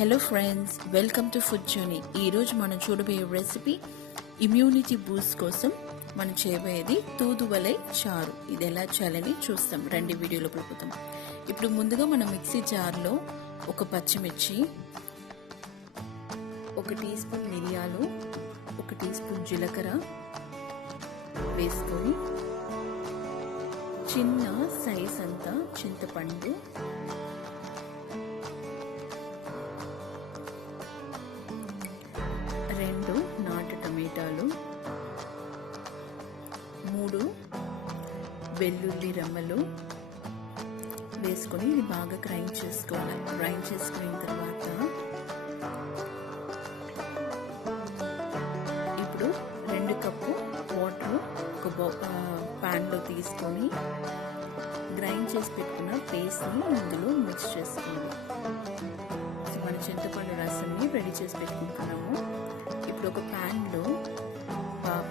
Hello friends, welcome to food journey. ఈరోజు మనం చూడబోయే రెసిపీ ఇమ్యూనిటీ బూస్ట్ కోసం మనం చేయబోయేది తూదువలై చారు. ఇది ఎలా చేయాలని చూస్తాం, రండి వీడియోలో పలుకుతాం. ఇప్పుడు ముందుగా మనం మిక్సీ జార్లో ఒక పచ్చిమిర్చి, 1 టీ స్పూన్ మిరియాలు, 1 టీ స్పూన్ జీలకర్ర వేసుకొని చిన్న సైజ్ అంతా చింతపండు, 2 నాటు టమాటాలు, 3 వెల్లుల్లి రెమ్మలు వేసుకొని ఇది బాగా గ్రైండ్ చేసుకోవాలి. గ్రైండ్ చేసుకున్న తర్వాత ఇప్పుడు 2 కప్పు వాటర్ ఒక ప్యాన్లో తీసుకొని గ్రైండ్ చేసి పెట్టుకున్న పేస్ట్ని ఇందులో మిక్స్ చేసుకోవాలి. మన చింతపండు రసంని రెడీ చేసి పెట్టుకుంటున్నాము. ఇప్పుడు ఒక ప్యాన్లో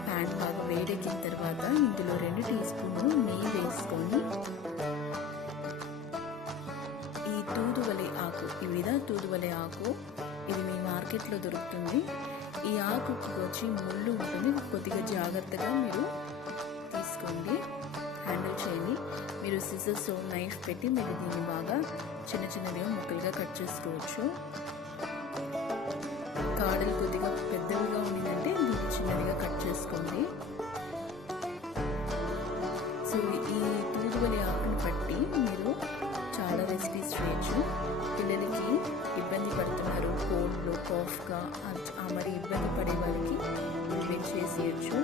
ప్యాన్ బాగా వేడెక్కిన తర్వాత ఇందులో 2 టీ స్పూన్లు నెయ్యి వేసుకొని ఈ తూదువలై ఆకు, తూదువలై ఆకు ఇది మీ మార్కెట్లో దొరుకుతుంది. ఈ ఆకుకి వచ్చి ముళ్ళు ఉంటుంది, కొద్దిగా జాగ్రత్తగా మీరు తీసుకోండి, హ్యాండిల్ చేయండి. మీరు సిజర్స్ నైఫ్ పెట్టి మీరు దీన్ని బాగా చిన్న చిన్నగా ముక్కలుగా కట్ చేసుకోవచ్చు. కాడలు కొద్దిగా పెద్దవిగా ఉండిందంటే దీన్ని చిన్నదిగా కట్ చేసుకోండి. సో ఈ తూదువలై ఆకును బట్టి మీరు చాలా రెసిపీస్ చేయొచ్చు. పిల్లలకి ఇబ్బంది పడుతున్నారు, కోల్డ్లో కాఫ్గా మరి ఇబ్బంది పడే వాళ్ళకి మీరు చేసేయచ్చు.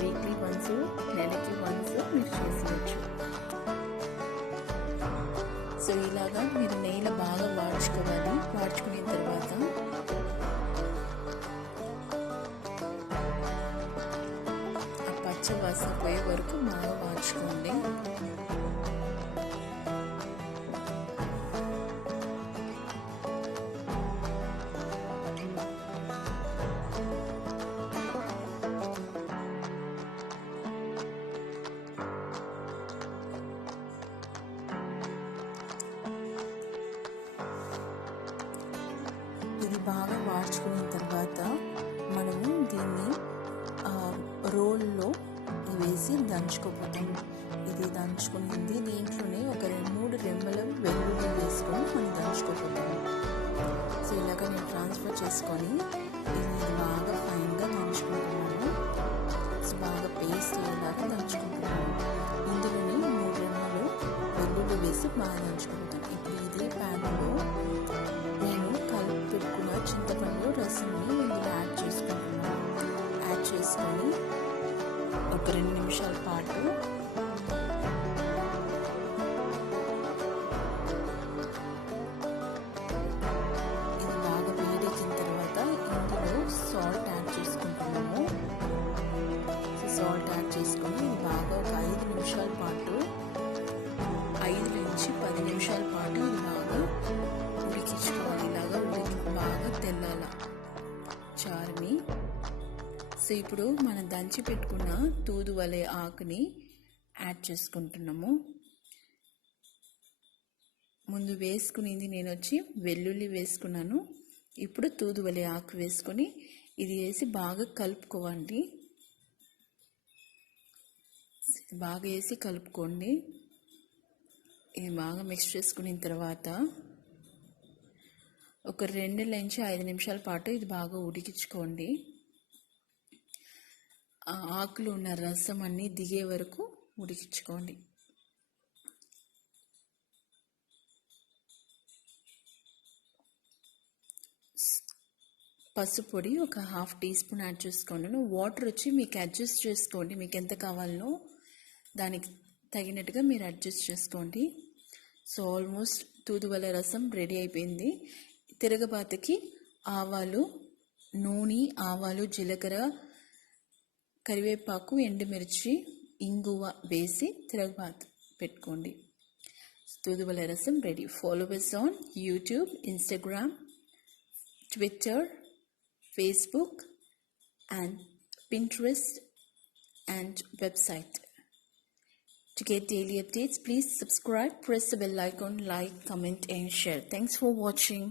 వీక్లీ వన్స్, నెలకి వన్స్ మీరు చేసేయచ్చు. సో ఇలాగా మీరు నెయ్యిలో బాగా వాడ్చుకోవాలి. వాడ్చుకున్న తర్వాత ఆ పచ్చ వాసన పోయే వరకు బాగా వాడ్చుకోండి. ఇది బాగా వాడ్చుకున్న తర్వాత మనము దీన్ని రోల్లో వేసి దంచుకోపోతాం. ఇది దంచుకునింది దీంట్లోనే ఒక 3 రెమ్మల వెల్లుల్లి వేసుకొని మనం దంచుకోపోతాము. సో ఇలాగ నేను ట్రాన్స్ఫర్ చేసుకొని ఇది బాగా ఫైన్గా దంచుకుంటున్నాను. సో బాగా పేస్ట్ అయ్యేలాగా దంచుకుంటున్నాను. ఇందులోనే 3 రెమ్మలు వెల్లుల్లి వేసి బాగా దంచుకుంటాను. ఇప్పుడు ఇదే ప్యాన్లో నేను కలిపి పెట్టుకున్న చింతపండు రసంని ఇందులో యాడ్ చేసుకుంటున్నాను. యాడ్ చేసుకొని ఒక 2 నిమిషాల పాటు ఇది బాగా వేడెక్కిన తర్వాత ఇందులో సాల్ట్ యాడ్ చేసుకుంటున్నాము. సాల్ట్ యాడ్ చేసుకొని ఇది బాగా ఒక 5 నిమిషాల పాటు, 5 నుంచి 10 నిమిషాల పాటు ఇది బాగా ఉడికించుకోవాలి. ఇలాగా బాగా తెల్లాల చారుని. సో ఇప్పుడు మనం దంచి పెట్టుకున్న తూదువలై ఆకుని యాడ్ చేసుకుంటున్నాము. ముందు వేసుకునేది నేను వచ్చి వెల్లుల్లి వేసుకున్నాను. ఇప్పుడు తూదువలై ఆకు వేసుకొని ఇది వేసి బాగా కలుపుకోవాలి. బాగా వేసి కలుపుకోండి. ఇది బాగా మిక్స్ చేసుకున్న తర్వాత ఒక 2 నుంచి 5 నిమిషాల పాటు ఇది బాగా ఉడికించుకోండి. ఆ ఆకులో ఉన్న రసం అన్నీ దిగే వరకు ఉడికించుకోండి. పసుపు పొడి ఒక 1/2 టీ స్పూన్ యాడ్ చేసుకోండి. వాటర్ వచ్చి మీకు అడ్జస్ట్ చేసుకోండి, మీకు ఎంత కావాలనో దానికి తగినట్టుగా మీరు అడ్జస్ట్ చేసుకోండి. సో ఆల్మోస్ట్ తూదువలై రసం రెడీ అయిపోయింది. తిరగబాతకి ఆవాలు, నూనె, ఆవాలు, జీలకర్ర, కరివేపాకు, ఎండుమిర్చి, ఇంగువ వేసి తిరగబాత పెట్టుకోండి. తూదువలై రసం ready. Follow us on YouTube, Instagram, Twitter, Facebook and Pinterest and website. To get daily updates, please subscribe, press the bell icon, like, comment and share. Thanks for watching.